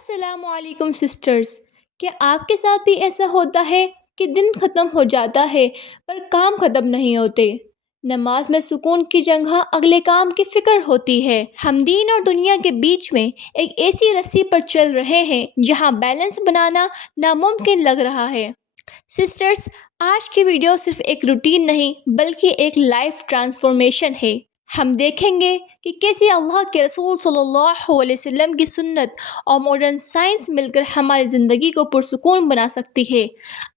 السلام علیکم سسٹرز، کیا آپ کے ساتھ بھی ایسا ہوتا ہے کہ دن ختم ہو جاتا ہے پر کام ختم نہیں ہوتے؟ نماز میں سکون کی جگہ اگلے کام کی فکر ہوتی ہے۔ ہم دین اور دنیا کے بیچ میں ایک ایسی رسی پر چل رہے ہیں جہاں بیلنس بنانا ناممکن لگ رہا ہے۔ سسٹرز، آج کی ویڈیو صرف ایک روٹین نہیں بلکہ ایک لائف ٹرانسفارمیشن ہے۔ ہم دیکھیں گے کہ کیسے اللہ کے رسول صلی اللہ علیہ وسلم کی سنت اور ماڈرن سائنس مل کر ہماری زندگی کو پرسکون بنا سکتی ہے۔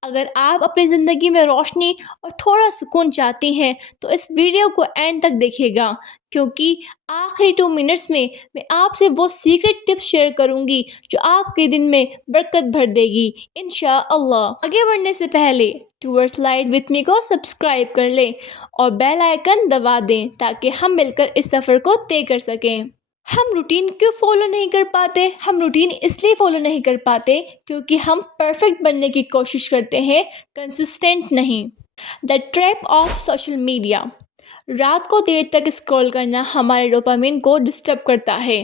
اگر آپ اپنی زندگی میں روشنی اور تھوڑا سکون چاہتی ہیں تو اس ویڈیو کو اینڈ تک دیکھیے گا، کیونکہ آخری 2 منٹس میں آپ سے وہ سیکرٹ ٹپس شیئر کروں گی جو آپ کے دن میں برکت بھر دے گی انشاءاللہ۔ آگے بڑھنے سے پہلے ٹورڈ لائٹ وتھ می کو سبسکرائب کر لیں اور بیل آئیکن دبا دیں تاکہ ہم مل کر اس سفر کو طے کر سکیں۔ ہم روٹین کیوں فالو نہیں کر پاتے؟ ہم روٹین اس لیے فالو نہیں کر پاتے کیونکہ ہم پرفیکٹ بننے کی کوشش کرتے ہیں، کنسسٹنٹ نہیں۔ دی ٹریپ آف سوشل میڈیا۔ رات کو دیر تک اسکرول کرنا ہمارے ڈوپامین کو ڈسٹرب کرتا ہے۔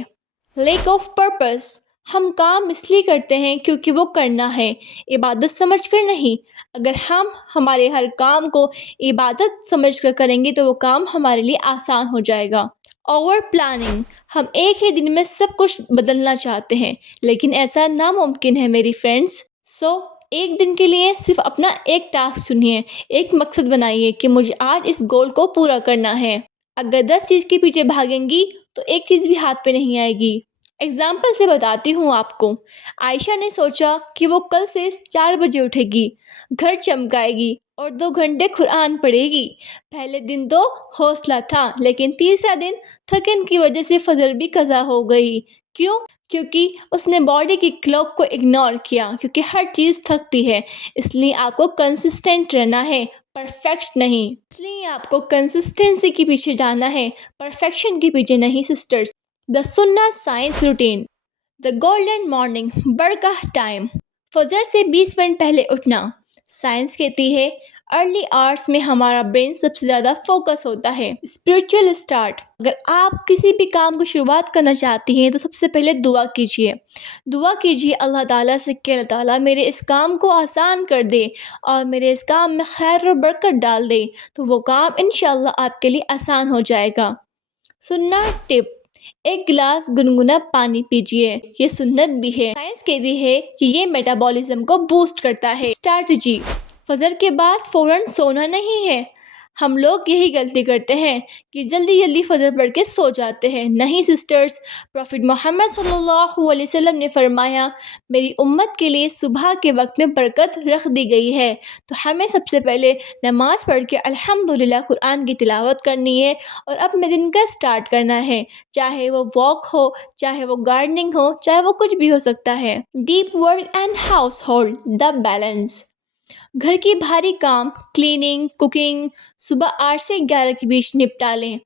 Lack of purpose. ہم کام اس لیے کرتے ہیں کیونکہ وہ کرنا ہے، عبادت سمجھ کر نہیں۔ اگر ہم ہمارے ہر کام کو عبادت سمجھ کر کریں گے تو وہ کام ہمارے لیے آسان ہو جائے گا۔ Over planning. ہم ایک ہی دن میں سب کچھ بدلنا چاہتے ہیں لیکن ایسا ناممکن ہے میری فرینڈز۔ ایک دن کے لیے صرف اپنا ایک ٹاسک چنیے، ایک مقصد بنائیے کہ مجھے آج اس گول کو پورا کرنا ہے۔ اگر 10 چیز کے پیچھے بھاگیں گی تو ایک چیز بھی ہاتھ پہ نہیں آئے گی۔ اگزامپل سے بتاتی ہوں آپ کو۔ عائشہ نے سوچا کہ وہ کل سے 4 بجے اٹھے گی، گھر چمکائے گی اور 2 گھنٹے قرآن پڑھے گی۔ پہلے دن تو حوصلہ تھا لیکن تیسرا دن تھکن کی وجہ سے فجر بھی قضا ہو گئی۔ کیوں؟ کیونکہ اس نے باڈی کی کلاک کو اگنور کیا، کیونکہ ہر چیز تھکتی ہے۔ اس لیے آپ کو کنسسٹنٹ رہنا ہے، پرفیکٹ نہیں۔ اس لیے آپ کو کنسسٹنسی کے پیچھے جانا ہے، پرفیکشن کے پیچھے نہیں سسٹرز۔ دا سنت سائنس روٹین۔ دا گولڈن مارننگ برکہ ٹائم۔ فجر سے 20 منٹ پہلے اٹھنا۔ سائنس کہتی ہے ارلی آورس میں ہمارا برین سب سے زیادہ فوکس ہوتا ہے۔ Spiritual start. اگر آپ کسی بھی کام کو شروعات کرنا چاہتی ہیں تو سب سے پہلے دعا کیجیے۔ دعا کیجیے اللہ تعالیٰ سے کہ اللہ تعالیٰ میرے اس کام کو آسان کر دے اور میرے اس کام میں خیر و برکت ڈال دے، تو وہ کام انشاءاللہ آپ کے لیے آسان ہو جائے گا۔ سنت ٹپ۔ ایک گلاس گنگنا پانی پیجیے، یہ سنت بھی ہے۔ سائنس کہتی ہے کہ یہ میٹابولزم کو بوسٹ کرتا ہے۔ اسٹریٹجی۔ فجر کے بعد فوراً سونا نہیں ہے۔ ہم لوگ یہی غلطی کرتے ہیں کہ جلدی فجر پڑھ کے سو جاتے ہیں۔ نہیں سسٹرز، پروفٹ محمد صلی اللہ علیہ وسلم نے فرمایا میری امت کے لیے صبح کے وقت میں برکت رکھ دی گئی ہے، تو ہمیں سب سے پہلے نماز پڑھ کے الحمدللہ قرآن کی تلاوت کرنی ہے اور اپنے دن کا اسٹارٹ کرنا ہے، چاہے وہ واک ہو، چاہے وہ گارڈننگ ہو، چاہے وہ کچھ بھی ہو سکتا ہے۔ Deep work and house hold. The balance. گھر کی بھاری کام، کلیننگ، کوکنگ صبح 8 سے 11 کے بیچ نپٹا لیں۔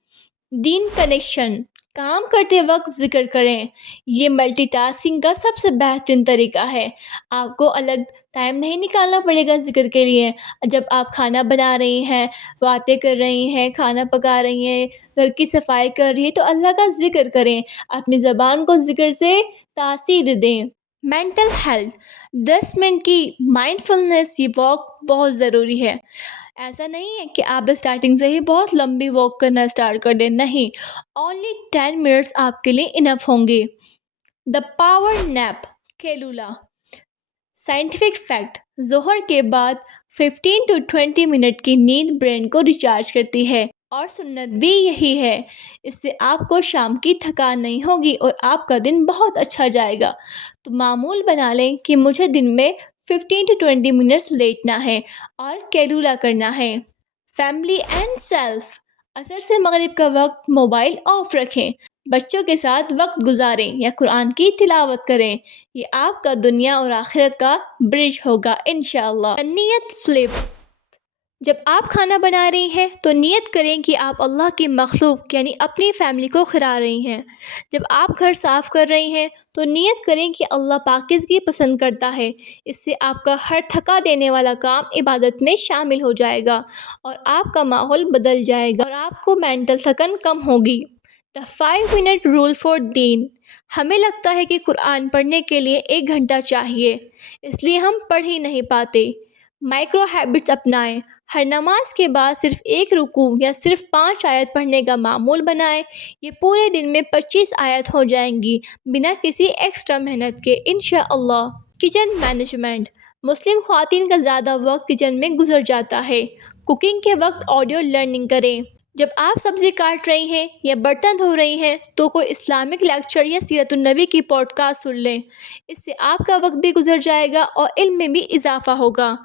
دین کنیکشن۔ کام کرتے وقت ذکر کریں، یہ ملٹی ٹاسکنگ کا سب سے بہترین طریقہ ہے۔ آپ کو الگ ٹائم نہیں نکالنا پڑے گا ذکر کے لیے۔ جب آپ کھانا بنا رہی ہیں، باتیں کر رہی ہیں، کھانا پکا رہی ہیں، گھر کی صفائی کر رہی ہیں تو اللہ کا ذکر کریں، اپنی زبان کو ذکر سے تاثیر دیں۔ Mental health. 10 منٹ کی مائنڈ فلنس، یہ واک بہت ضروری ہے۔ ایسا نہیں ہے کہ آپ اسٹارٹنگ سے ہی بہت لمبی واک کرنا اسٹارٹ کر دیں، نہیں، اونلی 10 منٹس آپ کے لیے انف ہوں گے۔ The power nap. کیلولا۔ Scientific fact, ظہر کے بعد 15 to 20 منٹ کی نیند برین کو ریچارج کرتی ہے، اور سنت بھی یہی ہے۔ اس سے آپ کو شام کی تھکان نہیں ہوگی اور آپ کا دن بہت اچھا جائے گا۔ تو معمول بنا لیں کہ مجھے دن میں 15 to 20 منٹس لیٹنا ہے اور کیلولا کرنا ہے۔ Family and self. عصر سے مغرب کا وقت موبائل آف رکھیں، بچوں کے ساتھ وقت گزاریں یا قرآن کی تلاوت کریں، یہ آپ کا دنیا اور آخرت کا برج ہوگا انشاءاللہ۔ نیت فلپ۔ جب آپ کھانا بنا رہی ہیں تو نیت کریں کہ آپ اللہ کی مخلوق یعنی اپنی فیملی کو کھلا رہی ہیں۔ جب آپ گھر صاف کر رہی ہیں تو نیت کریں کہ اللہ پاکیزگی پسند کرتا ہے، اس سے آپ کا ہر تھکا دینے والا کام عبادت میں شامل ہو جائے گا اور آپ کا ماحول بدل جائے گا اور آپ کو مینٹل تھکن کم ہوگی۔ دا 5 منٹ رول فار دین. ہمیں لگتا ہے کہ قرآن پڑھنے کے لیے 1 گھنٹہ چاہیے، اس لیے ہم پڑھ ہی نہیں پاتے. مائکرو ہیبٹس اپنائیں. ہر نماز کے بعد صرف 1 رکوع یا صرف 5 آیت پڑھنے کا معمول بنائیں. یہ پورے دن میں 25 آیت ہو جائیں گی بنا کسی ایکسٹرا محنت کے انشاءاللہ. Kitchen management. مسلم خواتین کا زیادہ وقت کچن میں گزر جاتا ہے. کوکنگ کے وقت آڈیو لرننگ کریں. جب آپ سبزی کاٹ رہی ہیں یا برتن دھو رہی ہیں تو کوئی اسلامک لیکچر یا سیرت النبی کی پوڈ کاسٹ سن لیں. اس سے آپ کا وقت بھی گزر جائے گا اور علم میں بھی اضافہ ہوگا.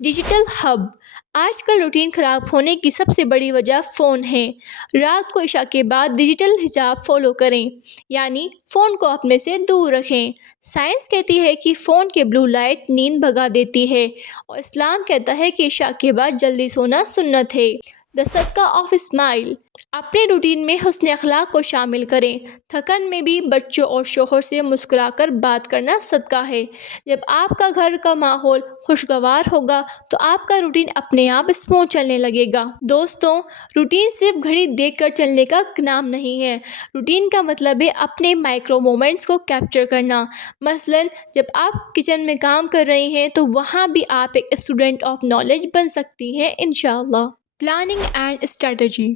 Digital hub. آج کل روٹین خراب ہونے کی سب سے بڑی وجہ فون ہے. رات کو عشاء کے بعد ڈیجیٹل حجاب فالو کریں، یعنی فون کو اپنے سے دور رکھیں. سائنس کہتی ہے کہ فون کے بلو لائٹ نیند بھگا دیتی ہے، اور اسلام کہتا ہے کہ عشاء کے بعد جلدی سونا سنت ہے. دا صدقہ آف اسمائل. اپنے روٹین میں حسن اخلاق کو شامل کریں. تھکن میں بھی بچوں اور شوہر سے مسکرا کر بات کرنا صدقہ ہے. جب آپ کا گھر کا ماحول خوشگوار ہوگا تو آپ کا روٹین اپنے آپ اسموتھ چلنے لگے گا. دوستوں، روٹین صرف گھڑی دیکھ کر چلنے کا نام نہیں ہے. روٹین کا مطلب ہے اپنے مائکرو مومنٹس کو کیپچر کرنا. مثلاً جب آپ کچن میں کام کر رہی ہیں تو وہاں بھی آپ ایک اسٹوڈنٹ آف نالج بن سکتی ہیں انشاءاللہ. Planning and strategy.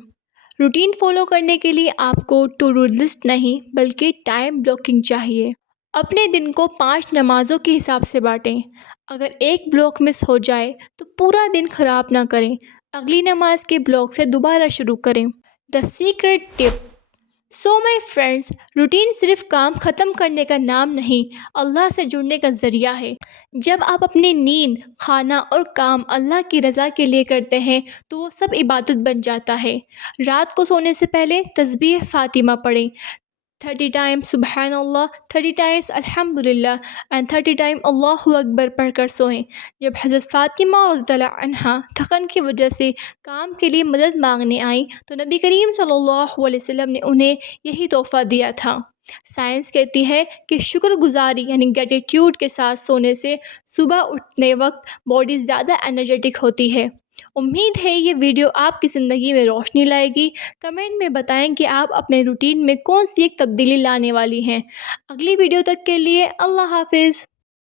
Routine follow کرنے کے لیے آپ کو ٹو ڈو لسٹ نہیں بلکہ ٹائم بلاکنگ چاہیے. اپنے دن کو 5 نمازوں کے حساب سے بانٹیں. اگر ایک بلاک مس ہو جائے تو پورا دن خراب نہ کریں، اگلی نماز کے بلاک سے دوبارہ شروع کریں. The secret tip. So my friends, routine صرف کام ختم کرنے کا نام نہیں، اللہ سے جڑنے کا ذریعہ ہے. جب آپ اپنی نیند، کھانا اور کام اللہ کی رضا کے لیے کرتے ہیں تو وہ سب عبادت بن جاتا ہے. رات کو سونے سے پہلے تسبیح فاطمہ پڑھیں. 30 ٹائمز سبحان اللہ، 30 ٹائمز الحمدللہ اینڈ 30 ٹائم اللہ اکبر پڑھ کر سوئیں. جب حضرت فاطمہ رضی اللہ عنہا تھکن کی وجہ سے کام کے لیے مدد مانگنے آئیں تو نبی کریم صلی اللہ علیہ وسلم نے انہیں یہی تحفہ دیا تھا. سائنس کہتی ہے کہ شکر گزاری یعنی گریٹیٹیوڈ کے ساتھ سونے سے صبح اٹھنے وقت باڈی زیادہ انرجیٹک ہوتی ہے. امید ہے یہ ویڈیو آپ کی زندگی میں روشنی لائے گی. کمنٹ میں بتائیں کہ آپ اپنے روٹین میں کون سی ایک تبدیلی لانے والی ہیں. اگلی ویڈیو تک کے لیے اللہ حافظ.